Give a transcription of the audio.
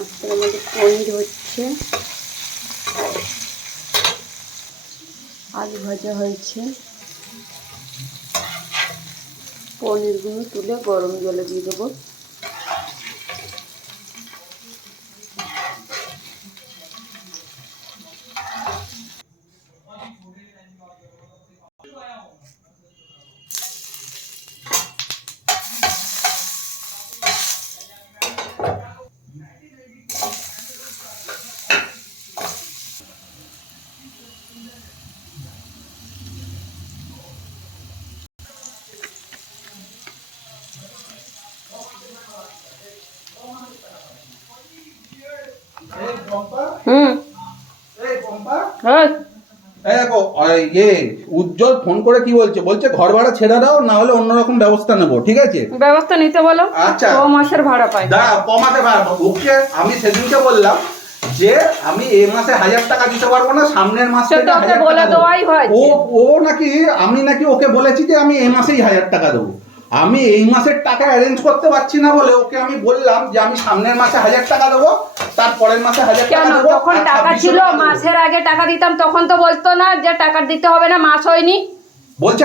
আজকের আমাদের পনির হচ্ছে, আলু ভাজা হয়েছে। পনিরগুলো তুলে গরম জলে দিয়ে দেবো। হুম, দেখো উজ্জ্বল ফোন করে কি বলছে, বলছে ঘর ভাড়া ছেড়ে দাও, না হলে অন্যরকম ব্যবস্থা নেবো। ঠিক আছে, ব্যবস্থা নিতে বলো। আচ্ছা, 6 মাসের ভাড়া পাই। কমাতে পারবো। ওকে আমি সেদিনকে বললাম যে আমি এই মাসে 1000 টাকা দিতে পারবো না, সামনের মাসে সেটা ওকে বলে দেওয়াই হয়েছে। ও নাকি, আমি নাকি ওকে বলেছি যে আমি এই মাসেই 1000 টাকা দেবো। আমি এই মাসের টাকা অ্যারেঞ্জ করতে পারছি না বলে ওকে আমি বললাম যে আমি সামনের মাসে 1000 টাকা দেবো, তারপরের মাসে 1000 টাকা দেবো। যখন টাকা ছিল মাসের আগে টাকা দিতাম তখন তো বলতো না যে টাকা দিতে হবে না, মাস হয়নি। বলছে